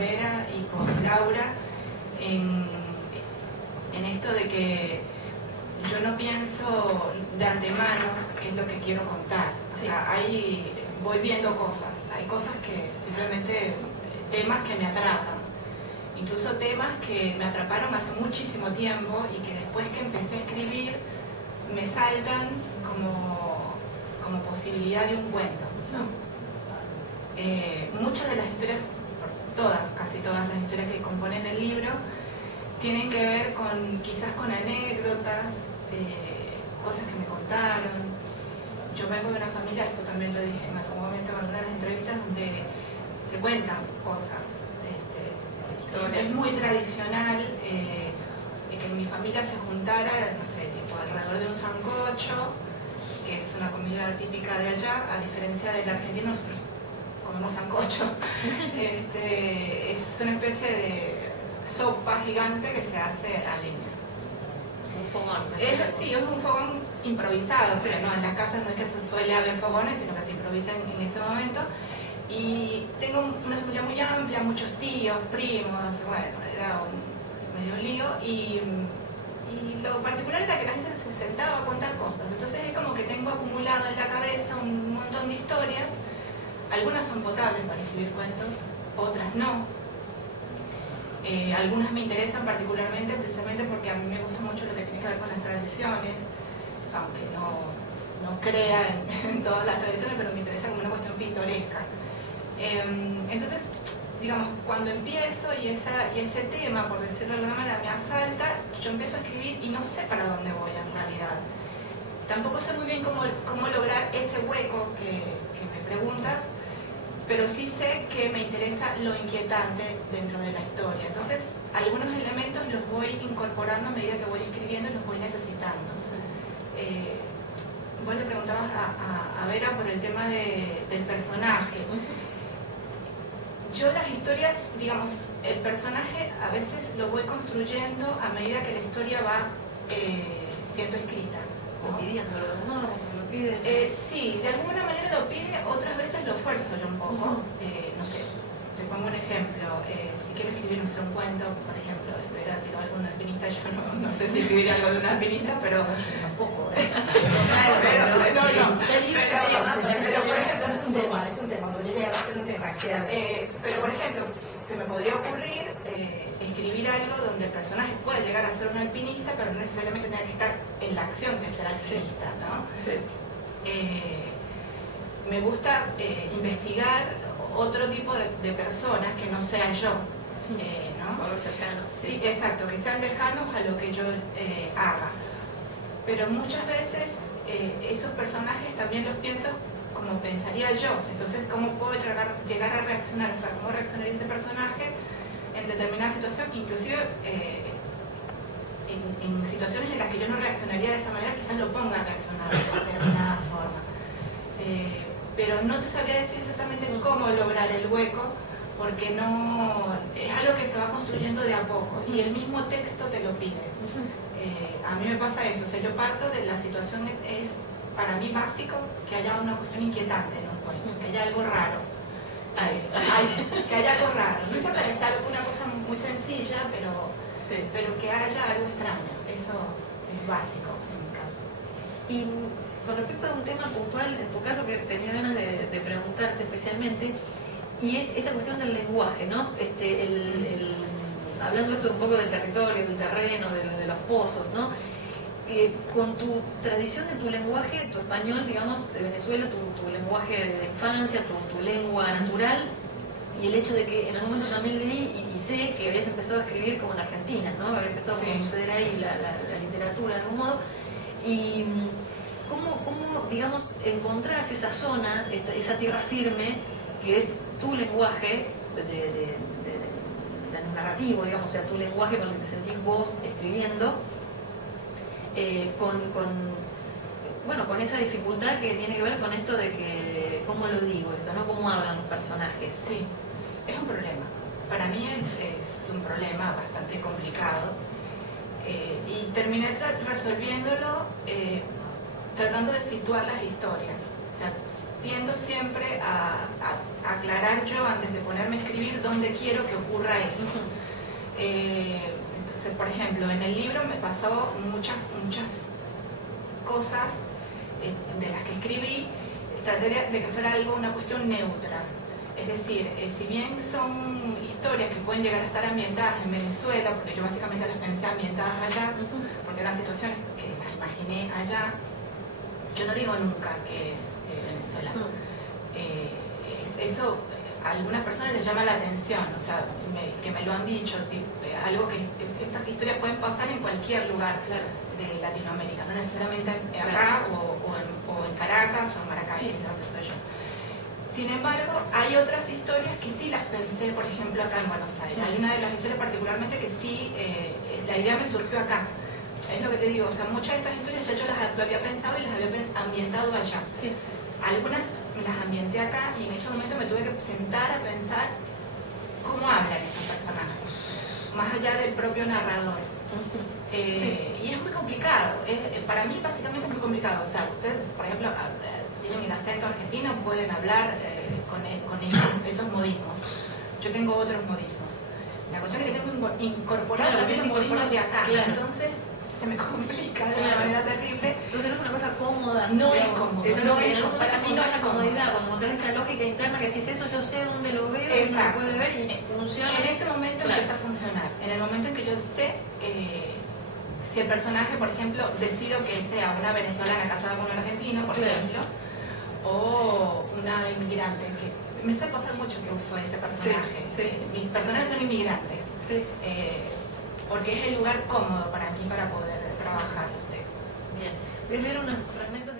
Vera y con Laura en esto de que yo no pienso de antemano qué es lo que quiero contar. O sea, ahí voy viendo cosas, hay cosas que simplemente, temas que me atrapan, incluso temas que me atraparon hace muchísimo tiempo y que después que empecé a escribir me saltan como posibilidad de un cuento, ¿no? Muchas de las historias, casi todas las historias que componen el libro tienen que ver quizás con anécdotas, cosas que me contaron. Yo vengo de una familia, eso también lo dije en algún momento en algunas entrevistas, donde se cuentan cosas. Es muy tradicional que en mi familia se juntara, no sé, tipo alrededor de un sancocho, que es una comida típica de allá, a diferencia del argentino, nosotros comemos sancocho. Es una especie de sopa gigante que se hace a leña. Un fogón. Sí, es un fogón improvisado, o sea, no, en las casas no es que se suele haber fogones, sino que se improvisan en ese momento. Y tengo una familia muy amplia, muchos tíos, primos, bueno, era medio lío. Y lo particular era que la gente se sentaba a contar cosas. Entonces es como que tengo acumulado en la cabeza un montón de historias. Algunas son potables para escribir cuentos, otras no. Algunas me interesan particularmente precisamente porque a mí me gusta mucho lo que tiene que ver con las tradiciones, aunque no crea en todas las tradiciones, pero me interesa como una cuestión pintoresca. Entonces, digamos, cuando empiezo y ese tema, por decirlo de alguna manera, me asalta, yo empiezo a escribir y no sé para dónde voy en realidad. Tampoco sé muy bien cómo lograr ese hueco que me preguntas, pero sí sé que me interesa lo inquietante dentro de la historia. Entonces, algunos elementos los voy incorporando a medida que voy escribiendo y los voy necesitando. Vos le preguntabas a Vera por el tema del personaje. Yo las historias, digamos, el personaje a veces lo voy construyendo a medida que la historia va siendo escrita, ¿no? Pidiéndolo, ¿no? ¿Lo pide? Sí, de alguna manera lo pide, otras veces lo esfuerzo yo un poco. No sé, te pongo un ejemplo. Si quiero escribir un cuento, por ejemplo, Vera tiró algo de un alpinista, yo no sé si escribir algo de un alpinista, pero... Tampoco, pero por ejemplo, es un tema, podría llegar a ser un tema. Pero por ejemplo, se me podría ocurrir escribir algo donde el personaje pueda llegar a ser un alpinista, pero no necesariamente tenga que estar en la acción de ser alpinista, ¿no? Sí. Me gusta investigar otro tipo de personas que no sea yo, ¿no? Por los cercanos. Sí, exacto, que sean lejanos a lo que yo haga. Pero muchas veces esos personajes también los pienso como pensaría yo. Entonces, ¿cómo puedo llegar a reaccionar? O sea, ¿cómo reaccionaría ese personaje en determinada situación? Inclusive en situaciones en las que yo no reaccionaría de esa manera, quizás lo ponga a reaccionar de determinada forma. Pero no te sabría decir exactamente cómo lograr el hueco, porque no es algo que se va construyendo de a poco y el mismo texto te lo pide. A mí me pasa eso, o sea, yo parto de la situación, es para mí básico que haya una cuestión inquietante en un cuento, que haya algo raro. Que haya algo raro. No importa que sea una cosa muy sencilla, pero que haya algo extraño. Eso es básico en mi caso. Y con respecto a un tema puntual, en tu caso, que tenía ganas de preguntarte especialmente, y es esta cuestión del lenguaje, ¿no? Hablando esto un poco del territorio, del terreno, de los pozos, ¿no? Con tu tradición de tu lenguaje, tu español, digamos, de Venezuela, tu lenguaje de infancia, tu lengua natural, y el hecho de que en algún momento también leí y sé que habías empezado a escribir como en Argentina, ¿no? Había empezado a suceder ahí la literatura de algún modo. Y ¿cómo, digamos, encontrás esa zona, esa tierra firme, que es tu lenguaje de narrativo, digamos, o sea, tu lenguaje con el que te sentís vos escribiendo, con esa dificultad que tiene que ver con esto de que, ¿cómo lo digo esto, no? ¿Cómo hablan los personajes? Sí, es un problema. Para mí es un problema bastante complicado. Y terminé resolviéndolo tratando de situar las historias. O sea, tiendo siempre a aclarar yo antes de ponerme a escribir dónde quiero que ocurra eso. Entonces, por ejemplo, en el libro me pasó muchas cosas de las que escribí, traté de que fuera algo, una cuestión neutra. Es decir, si bien son historias que pueden llegar a estar ambientadas en Venezuela, porque yo básicamente las pensé ambientadas allá, porque eran situaciones que las imaginé allá, yo no digo nunca que es Venezuela. Eso a algunas personas les llama la atención, o sea, que me lo han dicho, algo que estas historias pueden pasar en cualquier lugar de Latinoamérica, no necesariamente acá o en Caracas o en Maracay, que es donde soy yo. Sin embargo, hay otras historias que sí las pensé, por ejemplo, acá en Buenos Aires. Hay una de las historias particularmente que sí, la idea me surgió acá. Es lo que te digo, o sea, muchas de estas historias ya yo las había pensado y las había ambientado allá. Sí. Algunas las ambienté acá y en ese momento me tuve que sentar a pensar cómo hablan esos personajes, más allá del propio narrador. Y es muy complicado, para mí básicamente es muy complicado. O sea, ustedes, por ejemplo, tienen el acento argentino, pueden hablar con esos modismos. Yo tengo otros modismos. La cuestión es que tengo incorporado también los modismos de acá. Entonces se me complica de una manera terrible. Entonces no es una cosa cómoda. No es cómodo. Para mí no es la comodidad. Cuando tenés esa lógica interna que si es eso, yo sé dónde lo veo, y lo puede ver y funciona. En ese momento empieza a funcionar. En el momento en que yo sé si el personaje, por ejemplo, decido que sea una venezolana casada con un argentino, por ejemplo, o una inmigrante, que me suele pasar mucho que uso ese personaje. Mis personajes son inmigrantes, porque es el lugar cómodo para mí para poder trabajar los textos. Bien, voy a leer unos fragmentos de